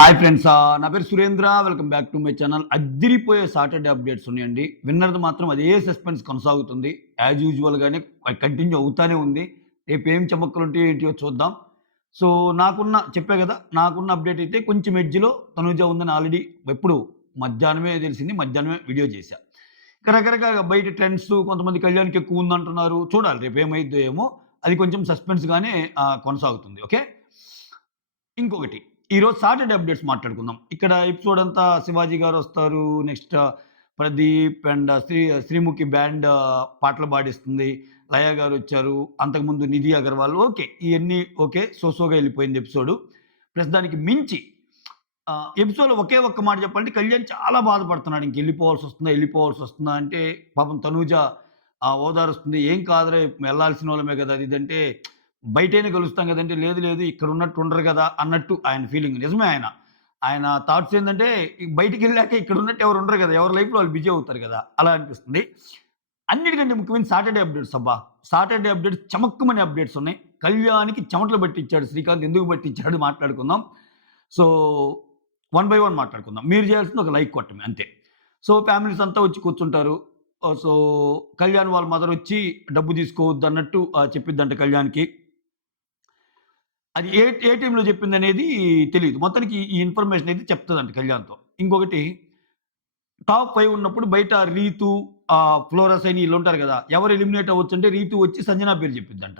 Hi friends, నా పేరు Surendra. Welcome back to my channel. అద్దిరిపోయే సాటర్డే అప్డేట్స్ ఉన్నాయండి. విన్నర్ది మాత్రం అదే సస్పెన్స్ కొనసాగుతుంది. యాజ్ యూజువల్‌గానే కంటిన్యూ అవుతానే ఉంది. రేపు ఏం చమక్కులుంటాయో ఏంటియో చూద్దాం. సో, చెప్పా గదా! నాకున్న అప్డేట్ అయితే కొంచెం ఎడ్జ్‌లో తనూజ ఉందని ఆల్రెడీ ఎప్పుడు మధ్యాహ్నమే తెలిసింది. మధ్యాహ్నమే వీడియో చేశా. రకరకాలుగా బయట ట్రెండ్స్ కొంతమంది కళ్యాణ్‌కి ఎక్కువ ఉందంటున్నారు. చూడాలి రేపు ఏమైద్దో ఏమో! అది కొంచెం సస్పెన్స్‌గానే కొనసాగుతుంది. ఓకే. ఇంకొకటి ఈరోజు సాటర్‌డే అప్డేట్స్ మాట్లాడుకుందాం. ఇక్కడ ఎపిసోడ్ అంతా శివాజీ గారొస్తారు. Next Pradeep and Sreemukhi band పాటలు పాడిస్తుంది. లయ గారొచ్చారు. అంతకుముందు నిధి అగర్వాల్. ఓకే. ఇయన్నీ ఓకే. సోగా ఎళ్ళిపోయింది ఎపిసోడు. ప్లస్ దానికి మించి ఎపిసోడ్‌లో ఒకే ఒక్క మాట చెప్పాలంటే కళ్యాణ్ చాలా బాధపడుతున్నాడు. ఎళ్ళిపోవాల్సొస్తుందా అంటే పాపం తనూజ ఓదారుస్తుంది. "ఏం కాదురా ఎళ్ళాల్సినోళ్ళమే గదా!" అది ఇది అంటే బయటైనా కలుస్తాం గదంటే, లేదు లేదు ఇక్కడున్నట్టు ఉండరు గదా! అన్నట్టు ఆయన ఫీలింగ్. నిజమే ఆయన. ఆయన థాట్స్ ఏందంటే, బయటికెళ్ళాక ఇక్కడున్నట్టు ఎవరు ఉండరు గదా! ఎవరి లైఫ్‌లో వాళ్ళు బిజీ అవుతారు గదా! అలా అనిపిస్తుంది. అన్నిటికంటే ముఖ్యమైన సాటర్‌డే అప్డేట్స్ అబ్బా! సాటర్‌డే అప్డేట్స్ చమక్కుమనే అప్డేట్స్ ఉన్నాయి. కళ్యాణ్‌కి చెమటలు పట్టించాడు శ్రీకాంత్. ఎందుకు పట్టించాడు మాట్లాడుకుందాం. సో, వన్ బై వన్ మాట్లాడుకుందాం. మీరు చేయాల్సింది ఒక లైక్ కొట్టడమే అంతే. సో, ఫ్యామిలీస్ అంతా వచ్చి కూర్చుంటారు. సో, కళ్యాణ్ వాళ్ళ మదరొచ్చి డబ్బు తీసుకోవద్దన్నట్టు చెప్పిద్దంట కళ్యాణ్‌కి. అది ఏ ఏ టైంలో చెప్పిందనేది తెలీదు. మొత్తానికి ఈ ఇన్ఫర్మేషన్ అయితే చెప్తదంట కళ్యాణ్‌తో. ఇంకొకటి టాప్ 5 ఉన్నప్పుడు బయట రీతు, ఫ్లోరా, సైని ఈళ్ళుంటారు గదా! ఎవరు ఎలిమినేట్ అవ్వొచ్చంటే రీతు వచ్చి సంజన పేరు చెప్పిద్దంట.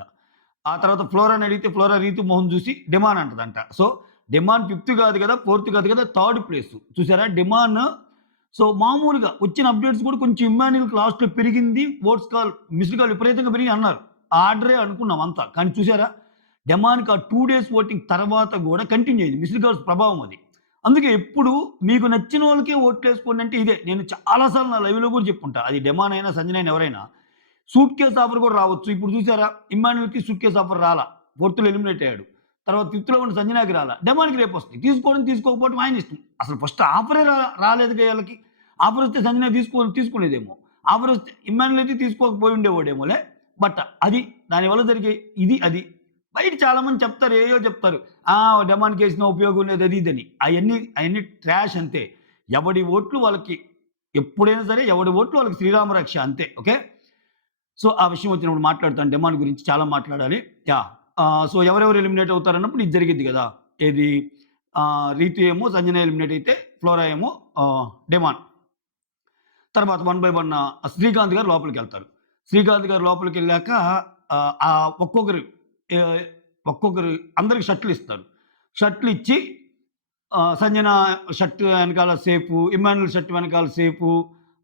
ఆ తర్వాత ఫ్లోరాని అడిగితే ఫ్లోరా రీతు మొహం చూసి డెమాన్ అంటదంట. సో, డెమాన్ ఫిఫ్త్ కాదు కదా! ఫోర్త్ కాదు కదా! Third place. చూసారా డెమాన్. సో, మామూలుగా వచ్చిన అప్డేట్స్ కూడా కొంచెం ఇమ్మాన్యుయల్‌కి లాస్ట్‌లో పెరిగింది. మిస్డ్ కాల్ విపరీతంగా పెరిగినాయి అన్నారు. ఆ ఆర్డరే అనుకున్నాం అంతా. కానీ చూసారా? డెమాన్‌కి ఆ 2 డేస్ ఓటింగ్ తర్వాత గూడా కంటిన్యూ అయింది. మిస్డ్ కాల్స్ ప్రభావం అది. అందుకే ఎప్పుడు మీకు నచ్చిన వాళ్ళకే ఓట్లేసుకోండి అంటే ఇదే. నేను చాలా సార్లు నా లైవ్‌లో కూడా చెప్పుంటా. అది డెమాన్ అయినా, సంజన అయినా ఎవరైనా. సూట్ కేస్ ఆఫర్ కూడా రావచ్చు. ఇప్పుడు చూసారా? ఇమ్మాన్యుయల్‌కి సూట్ కేస్ ఆఫర్ రాలా. ఫోర్త్‌లో ఎలిమినేట్ అయ్యాడు. తర్వాత ఫిఫ్త్‌లో ఉన్న సంజనాకి రాలా. డెమాన్‌కి రేపొస్తాయి. తీసుకోవడం, తీసుకోకపోవడం ఆయన ఇష్టం. అసలు ఫస్ట్ ఆఫరే రాలేదుగా ఈళ్ళకి. ఆఫర్ వస్తే సంజన తీసుకునేదేమో. ఆఫర్ వస్తే ఇమ్మాన్యుయల్ అయితే తీసుకోకపోయి ఉండేవాడేమోలే. బట్ అది దానివల్ల జరిగే అది. బయట చాలామంది చెప్తారు. ఏయో చెప్తారు. డెమాన్‌కేసిన ఉపయోగం లేదు అది ఇదని. అయన్నీ ట్రాష్ అంతే. ఎవడి ఓట్లు వాళ్ళకి ఎప్పుడైనా సరే ఎవడి ఓట్లు వాళ్ళకి శ్రీరామ రక్ష అంతే. ఓకే. సో, ఆ విషయం వచ్చినప్పుడు మాట్లాడతాను. డెమాన్ గురించి చాలా మాట్లాడాలి. యాహ్! సో, ఎవరెవరు ఎలిమినేట్ అవుతారన్నప్పుడు ఇది జరిగిద్ది గదా! ఏది రీతు ఏమో సంజన ఎలిమినేట్ అయితే, ఫ్లోరా ఏమో డెమాన్. తర్వాత వన్ బై వన్ శ్రీకాంత్ గారు లోపలికెళ్తారు. శ్రీకాంత్ గారు లోపలికెళ్ళాక ఆహ్, ఆహ్, ఒక్కొక్కరు ఆహ్, ఒక్కొక్కరు అందరికి షర్టులిస్తారు. షర్టులిచ్చి సంజన షర్ట్ వెనకాల సేపు, ఇమ్మాన్యుల్ షర్ట్ వెనకాల సేపు,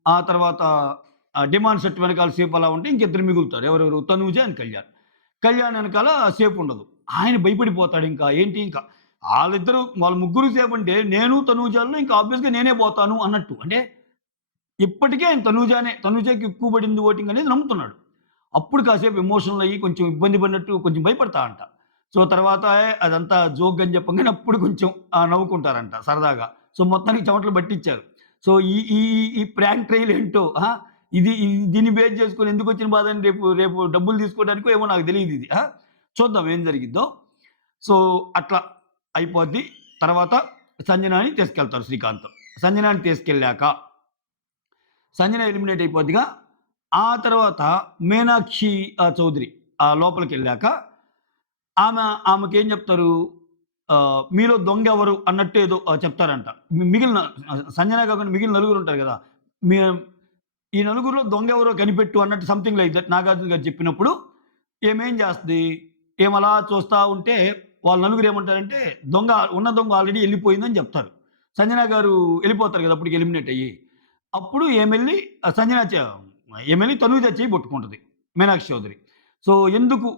ఆ తర్వాత డిమాండ్ షర్ట్ వెనకాల సేపు అలా ఉంటే ఇంకిద్దరు మిగులుతారు. ఎవరెవరు? తనూజ అండ్ కళ్యాణ్. కళ్యాణ్ వెనకాల సేపు ఉండదు. ఆయన భయపడిపోతాడు ఇంకా. ఏంటి ఇంకా వాళ్ళ ముగ్గురు సేపుంటే నేను తనూజాల్లో ఇంకా ఆబ్వియస్‌గా నేనే పోతాను అన్నట్టు. అంటే ఇప్పటికే ఆయన తనూజకి ఎక్కువ పడింది ఓటింగ్ అనేది నమ్ముతున్నాడు. అప్పుడు కాసేపు ఎమోషనల్ అయ్యి కొంచెం ఇబ్బంది పడినట్టు కొంచెం భయపడతా అంట. సో, తర్వాత అదంతా జోక్ అని చెప్పంగానే అప్పుడు కొంచెం నవ్వుకుంటారంట సరదాగా. సో, మొత్తానికి చెమటలు పట్టించారు. సో, ఈ ఈ ఈ ప్రాంక్ ట్రైల్ ఏంటో ఇది దీన్ని బేస్ చేసుకొని ఎందుకొచ్చిన బాధ అని రేపు రేపు డబ్బులు తీసుకోవడానికో ఏమో నాకు తెలీదిది. చూద్దాం ఏం జరిగిద్దో. సో, అట్లా అయిపోద్ది. తర్వాత సంజనాని తీసుకెళ్తారు శ్రీకాంత్. సంజనాని తీసుకెళ్ళాక సంజన ఎలిమినేట్ అయిపోద్దిగా. ఆ తర్వాత మీనాక్షి చౌదరి లోపలికెళ్ళాక ఆమెకేం చెప్తారు? మీలో దొంగెవరు అన్నట్టు ఏదో చెప్తారంట. మిగిలిన సంజన కాకుండా మిగిలిన నలుగురుంటారు గదా! మీ ఈ నలుగురిలో దొంగెవరో కనిపెట్టు అన్నట్టు సంథింగ్ లైక్ దట్ నాగార్జున గారు చెప్పినప్పుడు ఈమేం చేస్తది? ఈమలా చూస్తా ఉంటే వాళ్ళు నలుగురు ఏమంటారంటే దొంగ ఆల్రెడీ ఎళ్ళిపోయిందని చెప్తారు. సంజన గారు ఎళ్ళిపోతారు గదా! అప్పటికి ఎలిమినేట్ అయ్యి. అప్పుడు ఈమెళ్లి సంజన ఈమెళ్లి తనూజ చెయ్యి పట్టుకుంటది. మీనాక్షి చౌదరి. సో, ఎందుకు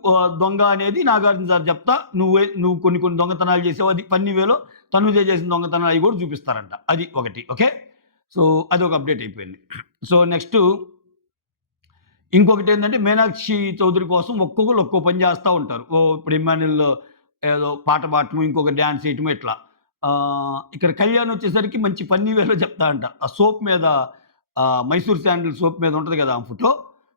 దొంగ అనేది నాగార్జున సార్ చెప్తా. నువ్వు కొన్ని కొన్ని దొంగతనాలు చేసావు. అది ఫన్నీ వేలో తనూజ చేసిన దొంగతనాలు అయి కూడా చూపిస్తారంట. అది ఒకటి. ఓకే. సో, అదొక అప్‌డేట్ అయిపోయింది. సో, నెక్స్టు ఇంకొకటేంటంటే మీనాక్షి చౌదరి కోసం ఒక్కొక్కళ్ళు ఒక్కో పని చేస్తా ఉంటారు. ఇప్పుడు ఇమ్మాన్యుల్ ఏదో పాట పాడటము, ఇంకొకరు డాన్స్ చేయటము ఇట్లా. ఇక్కడ కళ్యాణ్ వచ్చేసరికి మంచి ఫన్నీ వేలో చెప్తా అంట. ఆ సోప్ మీద మైసూర్ శాండిల్ సోప్ మీద ఉంటది కదా! ఆమె ఫోటో.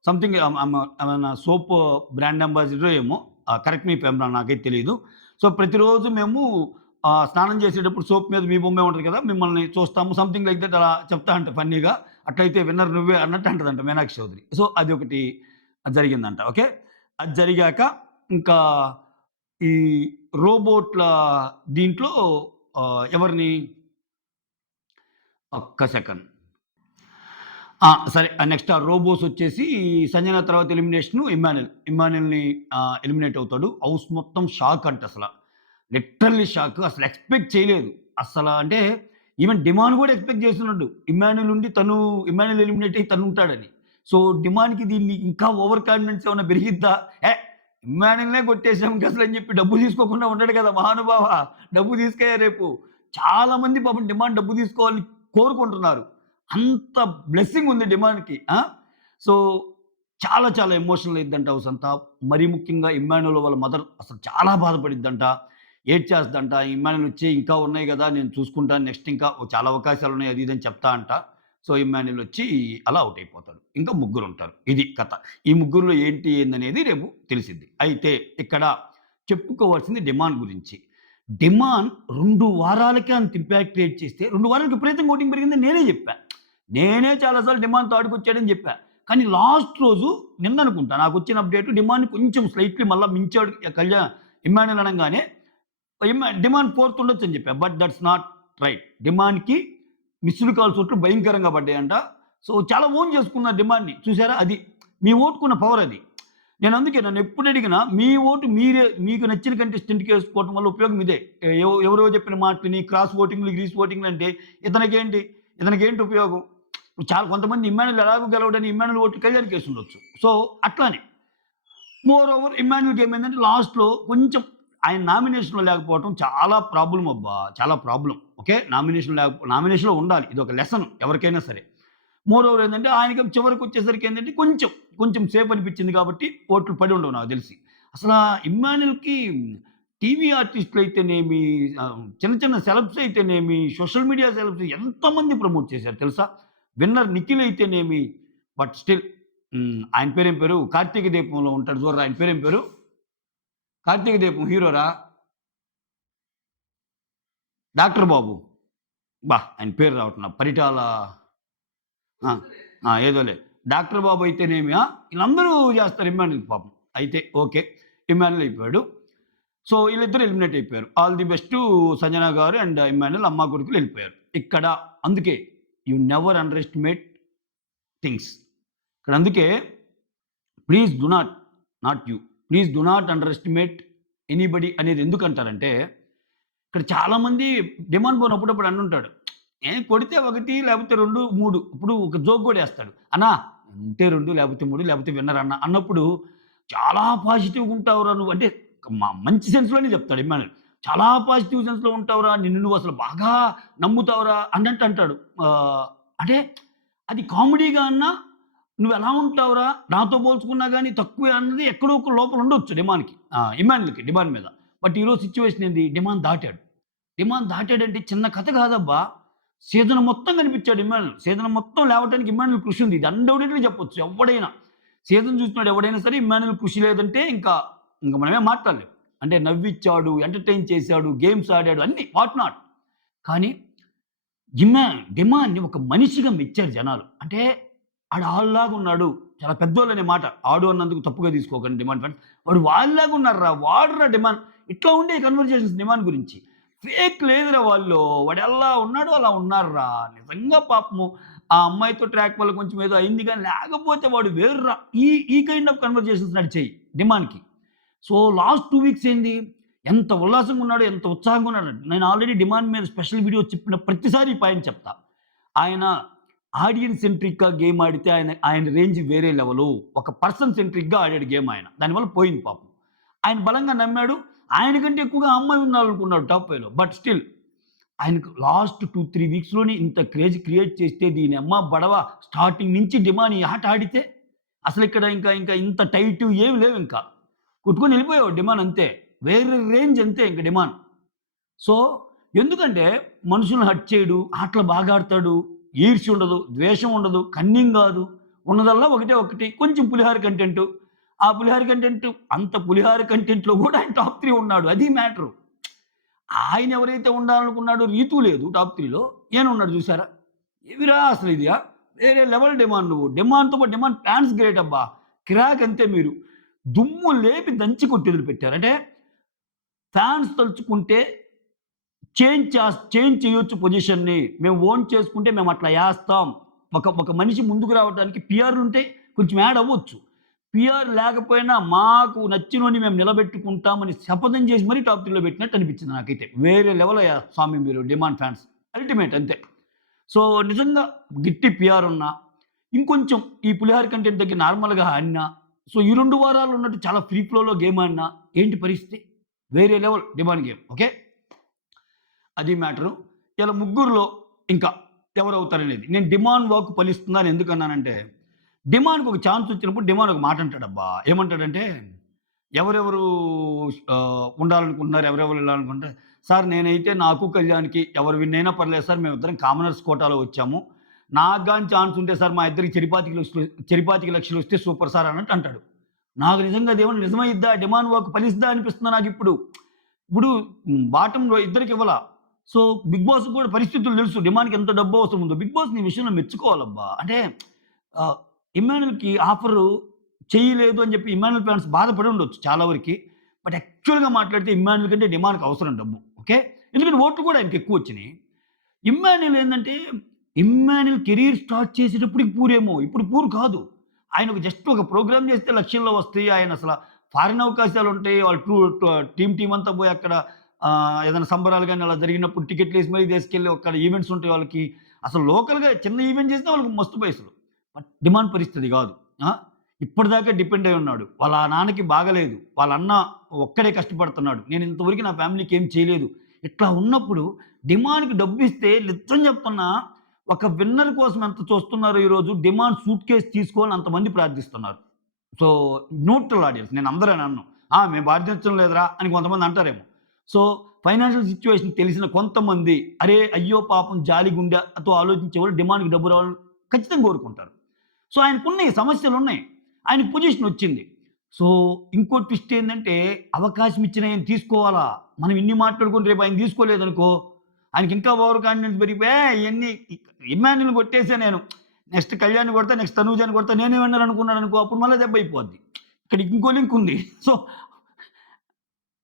సంథింగ్ ఆమె సోప్ బ్రాండ్ అంబాసిడరో ఏమో. Correct me if I am wrong నాకైతే తెలీదు. సో, ప్రతిరోజు మేము స్నానం చేసేటప్పుడు సోప్ మీద మీ బొమ్మే ఉంటది కదా! మిమ్మల్ని చూస్తాము సంథింగ్ లైక్ దట్ అలా చెప్తా అంట ఫన్నీగా. అట్లయితే విన్నర్ నువ్వే అన్నట్టు అంటదంట మీనాక్షి చౌదరి. సో, అదొకటి జరిగిందంట. ఓకే. అది జరిగాక ఇంకా ఈ రోబోట్ల దీంట్లో ఎవరిని ఒక్క సెకండ్. సరే. నెక్స్ట్ ఆ రోబోస్ వచ్చేసి సంజన తర్వాత ఎలిమినేషను ఇమ్మాన్యుల్. ఇమ్మాన్యుల్‌ని ఎలిమినేట్ అవుతాడు. హౌస్ మొత్తం షాక్ అంట అసల. Literally shock. అసలు ఎక్స్‌పెక్ట్ చేయలేదు. అంటే ఈవెన్ డిమాండ్ కూడా ఎక్స్‌పెక్ట్ చేస్తున్నాడు. ఇమ్మాన్యుల్ ఎలిమినేట్ అయ్యి తను ఉంటాడని. సో, డిమాండ్‌కి దీన్ని ఇంకా ఓవర్ కాన్ఫిడెన్స్ ఏమన్నా పెరిగిద్దా? ఇమ్మాన్యుల్‌నే కొట్టేసాం అసలు అని చెప్పి డబ్బు తీసుకోకుండా ఉండడు కదా మహానుభావ. డబ్బు తీసుకయ్యా రేపు. చాలా మంది పాపం డిమాండ్ డబ్బు తీసుకోవాలని కోరుకుంటున్నారు. అంత బ్లెస్సింగ్ ఉంది డిమాండ్‌కి. సో, చాలా చాలా ఎమోషనల్ అయ్యిద్దంట హౌస్ అంతా. మరీ ముఖ్యంగా ఇమ్మాన్యుల్ వాళ్ళ మదర్ అసలు చాలా బాధపడిద్దంట. ఏడ్చేస్తదంట. ఇమ్మాన్యుల్ వచ్చి ఇంకా ఉన్నాయి గదా! నేను చూసుకుంటాను. నెక్స్ట్ ఇంకా చాలా అవకాశాలున్నాయి అది ఇది అని చెప్తా అంట. సో, ఇమ్మాన్యుల్ వచ్చి అలా ఔట్ అయిపోతాడు. ఇంకా ముగ్గురుంటారు. ఇది కథ. ఈ ముగ్గురిలో ఏందనేది రేపు తెలిసిద్ది. అయితే ఇక్కడ చెప్పుకోవాల్సింది డిమాండ్ గురించి. డిమాండ్ 2 వారాలకే అంత ఇంపాక్ట్ క్రియేట్ చేస్తే 2 వారాలకు విపరీతంగా ఓటింగ్ పెరిగిందని నేనే జెప్పా. నేనే చాలా సార్లు డిమాండ్‌తో ఆడుకొచ్చాడని జెప్పా. కానీ లాస్ట్ రోజు నిన్ననుకుంటా నాకొచ్చిన అప్‌డేట్ డిమాండ్‌ని కొంచెం స్లైట్‌లీ మళ్ళా మించాడు ఇమ్మాన్యుల్ అనంగానే డిమాండ్ ఫోర్త్ ఉండొచ్చని చెప్పా. But that's not right. డిమాండ్‌కి మిస్డ్ కాల్స్ ఓట్లు భయంకరంగా పడ్డాయంట. సో, చాలా ఓన్ చేసుకున్నారు డిమాండ్‌ని. చూసారా? అది మీ ఓటుకున్న పవర్ అది. నేను అందుకే నన్నెప్పుడు అడిగినా మీ ఓటు మీకు నచ్చిన కంటెస్టెంట్‌కి ఏసుకోవటం వల్ల ఉపయోగం ఇదే. ఎవరో చెప్పిన మాటలని క్రాస్ ఓటింగ్‌లు, గ్రీస్ ఓటింగ్‌లు అంటే ఇతనికేంటి ఉపయోగం? చాలా కొంతమంది ఇమ్మాన్యుల్ ఎలాగో గెలవడని ఇమ్మాన్యుల్ ఓట్లు కళ్యాణ్‌కి ఏసుండొచ్చు. సో, అట్లానే. మోర్ ఓవర్ ఇమ్మాన్యుల్‌కి ఏమైందంటే లాస్ట్‌లో కొంచెం ఆయన నామినేషన్‌లో లేకపోవటం చాలా ప్రాబ్లమ్ అబ్బా! చాలా ప్రాబ్లమ్. ఓకే. నామినేషన్‌లో ఉండాలి. ఇదొక లెసన్ ఎవరికైనా సరే. మోర్ ఓవర్ ఏందంటే ఆయనకి చివరికొచ్చేసరికి ఏందంటే కొంచెం సేఫ్ అనిపించింది కాబట్టి ఓట్లు పడి ఉండవు నాకు తెలిసి. అసలా ఇమ్మాన్యుల్‌కి టీవీ ఆర్టిస్టులు అయితేనేమి, చిన్న చిన్న సెలబ్స్ అయితేనేమి, సోషల్ మీడియా సెలబ్స్ ఎంతమంది ప్రమోట్ చేశారు తెలుసా? విన్నర్ నిఖిల్ అయితేనేమి, బట్ స్టిల్ ఆయన పేరేం పేరు? 'కార్తీక దీపంలో' ఉంటాడు చూడరా ఆయన పేరేం పేరు? 'కార్తీక దీపం' హీరోరా? డాక్టర్ బాబు. ఆయన పేరు రావట్ల. పరిటాల ఆ! ఏదోలే. డాక్టర్ బాబు అయితేనేమి ఈళ్ళందరూ చేస్తారు ఇమ్మాన్యుల్ పాపం. అయితే ఓకే. ఇమ్మాన్యుల్ అయిపోయాడు. సో, ఈళ్ళిద్దరూ ఎలిమినేట్ అయిపోయారు. ఆల్ ది బెస్ట్ సంజన గారు అండ్ ఇమ్మాన్యుల్ అమ్మా కొడుకులు ఎళ్ళిపోయారు. ఇక్కడ అందుకే you never under estimate things. ఇక్కడ అందుకే please do not you. Please do not under estimate anybody అనేది ఎందుకంటారంటే, ఇక్కడ చాలామంది డిమాండ్ బోన్ అప్పుడప్పుడు అంటుంటాడు. కొడితే 1 లేకపోతే 2, 3 ఇప్పుడు ఒక జోక్ గూడా యేస్తాడు. అన్నా ఉంటే 2 లేకపోతే 3 లేకపోతే విన్నర్ అన్నప్పుడు చాలా పాజిటివ్‌గా ఉంటావురా నువ్వు. అంటే మంచి సెన్స్‌లోనే చెప్తాడు ఇమ్మాన్యుల్. చాలా పాజిటివ్ సెన్స్‌లో ఉంటావురా. నిన్ను నువ్వు అసలు బాగా నమ్ముతావురా అన్నట్టు అంటాడు. అంటే అది కామెడీగా అన్నా నువ్వెలా ఉంటావురా నాతో పోల్చుకున్నా గాని తక్కువే అన్నది ఎక్కడో ఒక లోపల ఉండొచ్చు ఇమ్మాన్యుల్‌కి డిమాండ్ మీద. బట్ ఈరోజు సిట్యుయేషన్ ఏంది? డిమాండ్ దాటాడు. డిమాండ్ దాటాడంటే చిన్న కథ కాదబ్బా! సీజన్ మొత్తం కనిపించాడు ఇమ్మాన్యుల్. సీజన్ మొత్తం లేవటానికి ఇమ్మాన్యుల్ కృషి ఉంది. ఇది అన్‌డౌటెడ్‌లీ చెప్పొచ్చు ఎవ్వడైనా. సీజన్ చూసినోడు ఎవడైనా సరే ఇమ్మాన్యుల్ కృషి లేదంటే ఇంక మనమేం మాట్లాడలేం. అంటే నవ్విచ్చాడు, ఎంటర్‌టైన్ చేశాడు, గేమ్స్ ఆడాడు అన్నీ వాట్ నాట్. కానీ డిమాండ్‌ని ఒక మనిషిగా మెచ్చారు జనాలు. అంటే ఆడు ఆళ్ళలాగా ఉన్నాడు. చాలా పెద్దోళ్ళనే మాట. ఆడు అన్నందుకు తప్పుగా తీసుకోకండి డిమాండ్ ఫ్యాన్స్. వాడు వాళ్ళలాగా ఉన్నాడురా. వాడురా డిమాండ్. ఇట్లా ఉండే కన్వర్జేషన్స్ డిమాండ్ గురించి. ఫేక్ లేదురా వాళ్ళు. వాడెలా ఉన్నాడో అలా ఉన్నారురా. నిజంగా పాపము ఆ అమ్మాయితో ట్రాక్ వల్ల కొంచెం ఏదో అయింది గానీ, లేకపోతే వాడు వేరురా. ఈ కైండ్ ఆఫ్ కన్వర్జేషన్స్ నడిచాయి డిమాండ్‌కి. సో, లాస్ట్ 2 వీక్స్ ఏంది? ఎంత ఉల్లాసంగా ఉన్నాడో, ఎంత ఉత్సాహంగా ఉన్నాడో. నేను ఆల్రెడీ డిమాండ్ మీద స్పెషల్ వీడియో చెప్పిన ప్రతిసారి ఈ పాయింట్ చెప్తా. ఆయన ఆడియన్స్ సెంట్రిక్‌గా గేమ్ ఆడితే ఆయన రేంజ్ వేరే లెవెలు. ఒక పర్సన్ సెంట్రిక్‌గా ఆడాడు గేమ్ ఆయన. దానివల్ల పోయింది పాపం. ఆయన బలంగా నమ్మాడు. ఆయన కంటే ఎక్కువగా ఆ అమ్మాయి ఉండాలనుకున్నాడు టాప్ 5లో. బట్ స్టిల్ ఆయనకు లాస్ట్ 2, 3 వీక్స్‌లోనే ఇంత క్రేజ్ క్రియేట్ చేస్తే దీనమ్మ బడవ స్టార్టింగ్ నుంచి డిమాండ్ ఈ ఆట ఆడితే అసలిక్కడ ఇంకా ఇంత టైట్ ఏమి లేవింకా. కొట్టుకొని వెళ్ళిపోయావు డిమాండ్ అంతే. వేరే రేంజ్ అంతే ఇంక డిమాండ్. సో, ఎందుకంటే మనుషుల్ని హర్ట్ చేయడు, ఆటలు బాగా ఆడతాడు, ఈర్ష్య ఉండదు, ద్వేషం ఉండదు, కన్నింగ్ గాదు. ఉన్నదల్లా ఒకటే ఒకటి కొంచెం పులిహార కంటెంటు. ఆ పులిహార కంటెంట్ అంత పులిహార కంటెంట్‌లో గూడా ఆయన టాప్ 3 ఉన్నాడు. అది మ్యాటరు. ఆయన ఎవరైతే ఉండాలనుకున్నాడో రీతూ లేదు టాప్ 3లో. ఈయన ఉన్నాడు చూసారా? ఏమిరా అసలు ఇదియా? వేరే లెవెల్ డిమాండ్ నువ్వు. డిమాండ్‌తో పాటు డిమాండ్ ఫ్యాన్స్ గ్రేట్ అబ్బా! కిరాక్ అంతే మీరు. దుమ్ము లేపి దంచి కొట్టి వదిలిపెట్టారు. అంటే ఫ్యాన్స్ తలుచుకుంటే చేంజ్ చేయొచ్చు పొజిషన్‌ని. మేము ఓన్ చేసుకుంటే మేము అట్లా ఏస్తాం. ఒక మనిషి ముందుకు రావడానికి పీఆర్‌లుంటే కొంచెం యాడ్ అవ్వచ్చు. పీఆర్ లేకపోయినా మాకు నచ్చినోడిని మేము నిలబెట్టుకుంటామని శపథం చేసి మరీ టాప్ 3లో పెట్టినట్టు అనిపించింది నాకైతే. వేరే లెవెల్ అయ్యా స్వామి మీరు డిమాండ్ ఫ్యాన్స్. అల్టిమేట్ అంతే. సో, నిజంగా గిట్టి పీఆర్ ఉన్నా, ఇంకొంచెం ఈ పులిహోర కంటెంట్ దగ్గర నార్మల్‌గా ఆడినా, సో, ఈ 2 వారాలు ఉన్నట్టు చాలా ఫ్రీ ఫ్లోలో గేమ్ ఆడినా ఏంటి పరిస్థితి? వేరే లెవెల్ డిమాండ్ గేమ్. ఓకే. అది మ్యాటరు. ఇలా ముగ్గురిలో ఇంకా ఎవరవుతారనేది. నేను డిమాండ్ వాక్ ఫలిస్తుందా అని ఎందుకన్నానంటే, డిమాండ్‌కి ఒక ఛాన్స్ వచ్చినప్పుడు డిమాండ్ ఒక మాట అంటాడబ్బా! ఏమంటాడంటే, ఎవరెవరు ఉండాలనుకుంటున్నారు, ఎవరెవరు ఎళ్ళాలనుకుంటే, సార్ నేనైతే నాకు కళ్యాణ్‌కి ఎవరు విన్ అయినా పర్లేదు సార్ మేమిద్దరం కామనర్స్ కోటాలో వచ్చాము. నాకు గాని ఛాన్స్ ఉంటే సార్ మా ఇద్దరికి చెరిపాతిక లక్షలొస్తే సూపర్ సార్ అన్నట్టు అంటాడు. నాకు నిజంగా అదేమన్నా నిజమైద్దా? డిమాండ్ వాక్ ఫలిస్తదా అనిపిస్తుందా నాకిప్పుడు. ఇప్పుడు బాటమ్‌లో ఇద్దరికివ్వలా. సో, 'బిగ్ బాస్‌కి' కూడా పరిస్థితులు తెలుసు. డిమాండ్‌కి ఎంత డబ్బు అవసరం ఉందో. 'బిగ్ బాస్‌ని' ఈ విషయంలో మెచ్చుకోవాలబ్బా! అంటే ఆహ్, ఇమ్మాన్యూల్‌కి ఆఫరు చేయలేదు అని చెప్పి ఇమ్మాన్యూల్ ఫ్యాన్స్ బాధపడి ఉండొచ్చు చాలా వరకి. బట్ యాక్చువల్‌గా మాట్లాడితే ఇమ్మాన్యూల్ కంటే డిమాండ్‌కి అవసరం డబ్బు. ఓకే. ఎందుకంటే ఓట్లు కూడా ఆయనకి ఎక్కువొచ్చినియి. ఇమ్మాన్యూల్ ఏందంటే, ఇమ్మాన్యూల్ కెరీర్ స్టార్ట్ చేసేటప్పటికి పూరేమో. ఇప్పుడు పూర్ కాదు. ఆయనకు జస్ట్ ఒక ప్రోగ్రామ్ చేస్తే లక్షల్లో వస్తాయి. ఆయనసల ఫారిన్ అవకాశాలుంటాయి. వాళ్ళు టీమ్ అంతా పోయి అక్కడ ఏదైనా సంబరాలు గాని అలా జరిగినప్పుడు టికెట్లేసి మరీ తీసుకెళ్ళి అక్కడ ఈవెంట్స్ ఉంటాయి వాళ్ళకి. అసలు లోకల్‌గా చిన్న ఈవెంట్ చేసినా వాళ్ళకి మస్తు పైసలు. బట్ డిమాండ్ పరిస్థితి గాదు. ఆ! ఇప్పటిదాకా డిపెండ్ అయ్యి ఉన్నాడు. వాళ్ళ నాన్నకి బాగాలేదు. వాళ్ళ అన్న ఒక్కడే కష్టపడుతున్నాడు. నేను ఇంతవరకు నా ఫ్యామిలీకి ఏం చేయలేదు. ఇట్లా ఉన్నప్పుడు డిమాండ్‌కి డబ్బిస్తే నిజం చెప్తున్నా ఒక విన్నర్ కోసం ఎంత చూస్తున్నారో ఈరోజు డిమాండ్ సూట్ కేస్ తీసుకోవాలని అంతమంది ప్రార్థిస్తున్నారు. సో, న్యూట్రల్ ఆడియన్స్ నేను అందరని అనను. మేము ప్రార్థించడం లేదురా అని కొంతమంది అంటారేమో. సో, ఫైనాన్షియల్ సిట్యుయేషన్ తెలిసిన కొంతమంది అరే! అయ్యో పాపం జాలి గుండెతో ఆలోచించేవాళ్ళు డిమాండ్‌కి డబ్బు రావాలని ఖచ్చితంగా కోరుకుంటారు. సో, ఆయనకున్నాయి సమస్యలున్నాయి. ఆయనకి పొజిషనొచ్చింది. సో, ఇంకో ట్విస్ట్ ఏందంటే, అవకాశం ఇచ్చిన ఆయన తీసుకోవాలా? మనం ఇన్ని మాట్లాడుకొని రేపు ఆయన తీసుకోలేదనుకో, ఆయనకి ఇంకా ఓవర్ కాన్ఫిడెన్స్ పెరిగిపోయి ఇయన్నీ ఇమ్మాన్యూల్‌ని కొట్టేసా నేను. నెక్స్ట్ కళ్యాణ్‌ని కొడతా, నెక్స్ట్ తనూజని కొడతా, నేనే విన్నర్ అనుకున్నాడనుకో, అప్పుడు మళ్ళా దెబ్బయిపోద్ది. ఇక్కడ ఇంకో లింక్ ఉంది. సో,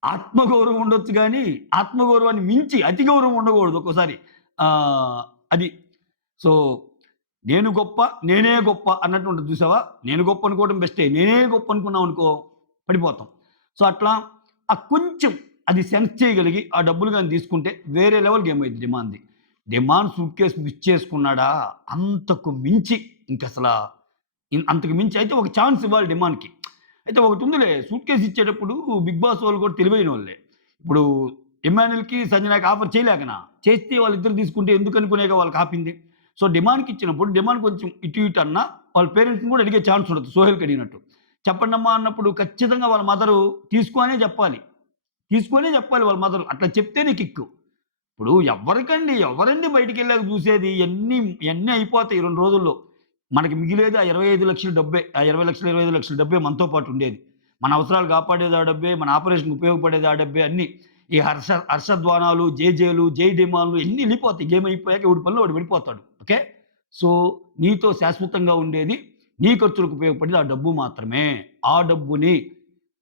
ఆత్మగౌరవం ఉండొచ్చు గానీ, ఆత్మగౌరవాన్ని మించి అతి గౌరవం ఉండకూడదు ఒక్కోసారి. అది. సో నేను గొప్ప, నేనే గొప్ప అన్నట్టు ఉంటది చూసావా? నేను గొప్ప అనుకోవడం బెస్టే. నేనే గొప్ప అనుకున్నామనుకో పడిపోతాం. సో, అట్లా కొంచెం అది సెన్స్ చేయగలిగి ఆ డబ్బులు గాని తీసుకుంటే వేరే లెవెల్ గేమ్ అయిద్ది డిమాండ్‌ది. డిమాండ్ సూట్‌కేస్ మిస్ చేసుకున్నాడా అంతకు మించి ఇంకసల అంతకు మించి అయితే ఒక ఛాన్స్ ఇవ్వాలి డిమాండ్‌కి. అయితే ఒకటుందిలే సూట్‌కేస్ ఇచ్చేటప్పుడు 'బిగ్ బాస్' వాళ్ళు కూడా తెలివైనోళ్ళే. ఇప్పుడు ఇమ్మాన్యూల్‌కి, సంజనాకి ఆఫర్ చేయలేకనా? చేస్తే వాళ్ళిద్దరు తీసుకుంటే ఎందుకనుకునేగా వాళ్ళకి ఆపింది. సో, డిమాండ్‌కి ఇచ్చినప్పుడు డిమాండ్ కొంచెం ఇటు ఇటు అన్నా వాళ్ళ పేరెంట్స్‌ని కూడా అడిగే ఛాన్స్ ఉండదు. సోహెల్‌కి అడిగినట్టు. చెప్పండమ్మా అన్నప్పుడు ఖచ్చితంగా వాళ్ళ మదరు తీసుకో అనే చెప్పాలి. తీసుకొనే చెప్పాలి వాళ్ళ మదరు. అట్లా చెప్తేనే కిక్కు. ఇప్పుడు ఎవరండి బయటికెళ్ళాక చూసేది? ఇయన్నీ అయిపోతాయి 2 రోజుల్లో. మనకి మిగిలేది ఆ 25,00,000 డబ్బే. ఆ 20,00,000, 25,00,000 డబ్బే మనతో పాటు ఉండేది. మన అవసరాలు కాపాడేది ఆ డబ్బే, మన ఆపరేషన్‌కి ఉపయోగపడేది ఆ డబ్బే అన్నీ. ఈ హర్షధ్వానాలు, జేజేలు, జై డిమాండ్‌లు ఎన్ని ఎళ్ళిపోతాయి. గేమ్ అయిపోయాక ఎవడి పనిలో వాడు వెళ్ళిపోతాడు. ఓకే. సో, నీతో శాశ్వతంగా ఉండేది నీ ఖర్చులకు ఉపయోగపడేది ఆ డబ్బు మాత్రమే. ఆ డబ్బుని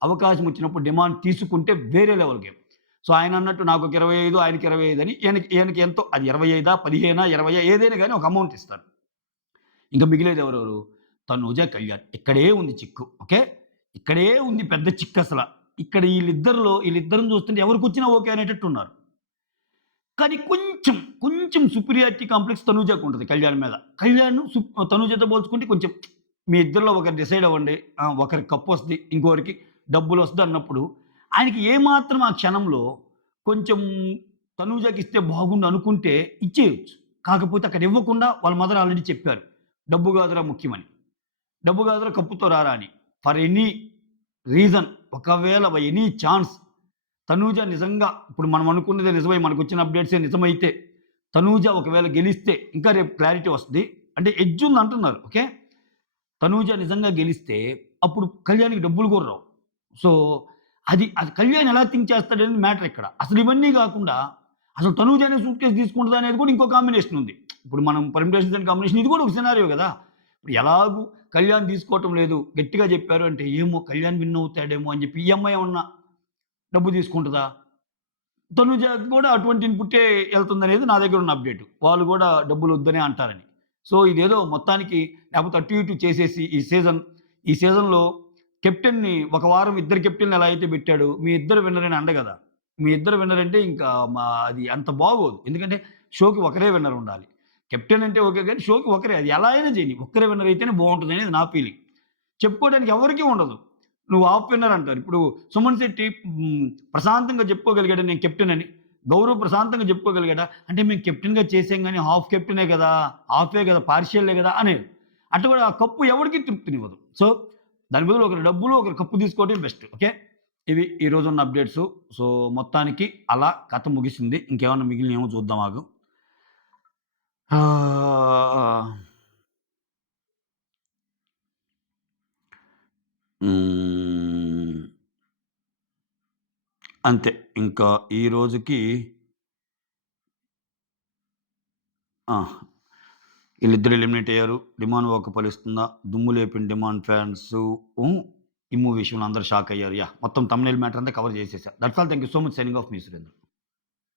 అవకాశం వచ్చినప్పుడు డిమాండ్ తీసుకుంటే వేరే లెవెల్ గేమ్. సో, ఆయనన్నట్టు నాకొక 25 ఆయనకి 25 అని ఈయనకి ఎంతో అది 25 15 20 ఏదైనా గాని ఒక అమౌంట్ ఇస్తారు. ఇంక మిగిలేది ఎవరెవరు? తనూజ, కళ్యాణ్. ఇక్కడే ఉంది చిక్కు. ఓకే. ఇక్కడే ఉంది పెద్ద చిక్కసల. ఇక్కడ ఈళ్ళిద్దరిని చూస్తుంటే ఎవరికొచ్చినా ఓకే అనేటట్టున్నారు. కానీ కొంచెం సుపీరియారిటీ కాంప్లెక్స్ తనూజకుంటది కళ్యాణ్ మీద. కళ్యాణ్ తనూజతో పోల్చుకుంటే కొంచెం మీ ఇద్దరిలో ఒకరు డిసైడ్ అవ్వండి. ఒకరికి కప్పొస్తది. ఇంకొకరికి డబ్బులొస్తదన్నప్పుడు ఆయనకి ఏమాత్రం ఆ క్షణంలో కొంచెం తనూజకిస్తే బాగుండు అనుకుంటే ఇచ్చేయొచ్చు. కాకపోతే అక్కడ ఇవ్వకుండా వాళ్ళ మదర్ ఆల్రెడీ చెప్పారు. డబ్బు కాదురా ముఖ్యమని. డబ్బు కాదురా కప్పుతో రారా అని. ఫర్ ఎనీ రీజన్ ఒకవేళ బై ఎనీ ఛాన్స్ తనూజ నిజంగా ఇప్పుడు మనం అనుకున్నదే నిజమై మనకొచ్చిన అప్‌డేట్సే నిజమైతే, తనూజ ఒకవేళ గెలిస్తే ఇంకా రేపు క్లారిటీ వస్తది. అంటే ఎడ్జ్ ఉందంటున్నారు. ఓకే. తనూజ నిజంగా గెలిస్తే అప్పుడు కళ్యాణ్‌కి డబ్బులు కూడా రావు. సో, అది కళ్యాణ్ ఎలా థింక్ చేస్తాడనేది మ్యాటర్ ఇక్కడ. అసలు ఇవన్నీ గాకుండా అసలు తనూజ అనే సూట్‌కేస్ తీసుకుంటదా అనేది కూడా ఇంకో కాంబినేషన్ ఉంది. ఇప్పుడు మనం పర్మిటేషన్స్ అండ్ కాంబినేషన్ ఇది కూడా ఒక సినారియో గదా! ఇప్పుడు ఎలాగూ కళ్యాణ్ తీసుకోవటం లేదు. గట్టిగా చెప్పారు అంటే, ఏమో కళ్యాణ్ విన్ అవుతాడేమో అని చెప్పి ఈ అమ్మాయి ఏమన్నా డబ్బు తీసుకుంటదా? తనుజకి కూడా అటువంటి ఇన్‌పుట్టే ఎళ్తుందనేది నా దగ్గర ఉన్న అప్‌డేట్. వాళ్ళు గూడా డబ్బులొద్దనే అంటారని. సో, ఇదేదో మొత్తానికి లేపోతే అటు ఇటు చేసేసి ఈ సీజన్‌లో కెప్టెన్‌ని ఒక వారం ఇద్దరు కెప్టెన్‌ని ఎలా అయితే పెట్టాడో, మీ ఇద్దరు విన్నర్ అని అండ గదా! మీ ఇద్దరు విన్నర్ అంటే ఇంకా అది అంత బాగోదు. ఎందుకంటే షోకి ఒకరే విన్నర్ ఉండాలి. కెప్టెన్ అంటే ఓకే గానీ షోకి ఒకరే అది ఎలా అయినా జేయని. ఒక్కరే విన్నర్ అయితేనే బావుంటదనేది నా ఫీలింగ్. చెప్పుకోవడానికి ఎవరికీ ఉండదు. నువ్వు హాఫ్ విన్నర్ అంటారు. ఇప్పుడు సుమన్ శెట్టి ప్రశాంతంగా చెప్పుకోగలిగాడా నేను కెప్టెన్ అని. గౌరవ్ ప్రశాంతంగా చెప్పుకోగలిగాడా? అంటే మేము కెప్టెన్‌గా చేసాం గానీ హాఫ్ కెప్టెనే గదా! హాఫే గదా! పార్షియలే గదా! అనేది. అట్లా కూడా ఆ కప్పు ఎవరికీ తృప్తినివ్వదు. సో, దాని బదులు ఒకరి డబ్బులు, ఒకరు కప్పు తీసుకోవటమే బెస్ట్. ఓకే. ఇవి ఈ రోజున్న అప్‌డేట్సు. సో, మొత్తానికి అలా కథ ముగిసింది. ఇంకేమన్నా మిగిలినయేమో చూద్దాం ఆగు. ఆహ్, హ్మ్. అంతే. ఇంకా ఈ రోజుకి ఆ! ఈళ్ళిద్దరు ఎలిమినేట్ అయ్యారు. డిమాండ్ ఓకపలిస్తుందా? దుమ్ము లేపిన డిమాండ్ ఫ్యాన్సు హ్మ్. ఈ మూవీ విషయంలో అందరూ షాక్ అయ్యారు. యాహ్! మొత్తం థంబ్‌నెయిల్ మ్యాటర్ అంతా కవర్ చేసేసా. That's all. Thank you so much. Signing off మీ సురేంద్ర.